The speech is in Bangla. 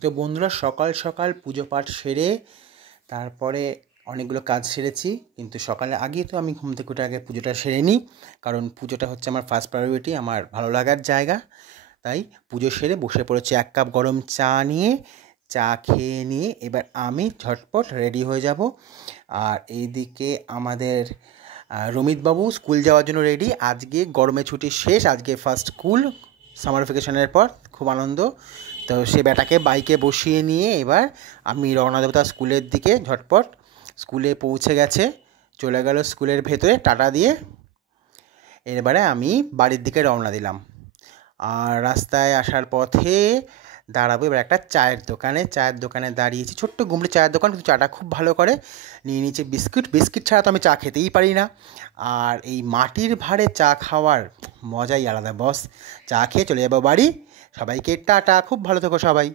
তো বন্ধুরা, সকাল সকাল পুজো পাঠ সেরে তারপরে অনেকগুলো কাজ সেরেছি, কিন্তু সকালে আগেই তো আমি ঘুম থেকে উঠে আগে পুজোটা সেরে নিই। কারণ পুজোটা হচ্ছে আমার ফার্স্ট প্রায়োরিটি, আমার ভালো লাগার জায়গা। তাই পুজো সেরে বসে পড়েছি 1 কাপ গরম চা নিয়ে। চা খেয়ে নিয়ে এবার আমি ঝটপট রেডি হয়ে যাব। আর এইদিকে আমাদের রমিতবাবু স্কুল যাওয়ার জন্য রেডি। আজকে গরমে ছুটি শেষ, আজকে ফার্স্ট স্কুল সামার ভ্যাকেশনের পর, খুব আনন্দ। তো সে ব্যাটাকে বাইকে বসিয়ে নিয়ে এবার আমি রওনা দেবো তার স্কুলের দিকে। ঝটপট স্কুলে পৌঁছে গেছে, চলে গেল স্কুলের ভেতরে টাটা দিয়ে। এবারে আমি বাড়ির দিকে রওনা দিলাম। আর রাস্তায় আসার পথে দাঁড়াবো এবার একটা চায়ের দোকানে দাঁড়িয়েছি, ছোট্ট গুমড়ি চায়ের দোকান, কিন্তু চাটা খুব ভালো করে। নিয়ে নিয়েছি বিস্কিট ছাড়া তো আমি চা খেতেই পারি না। আর এই মাটির ভাঁড়ে চা খাওয়ার মজাই আলাদা বস। চা খেয়ে চলে যাবো বাড়ি। সবাইকে টাটা, খুব ভালো থেকো সবাই।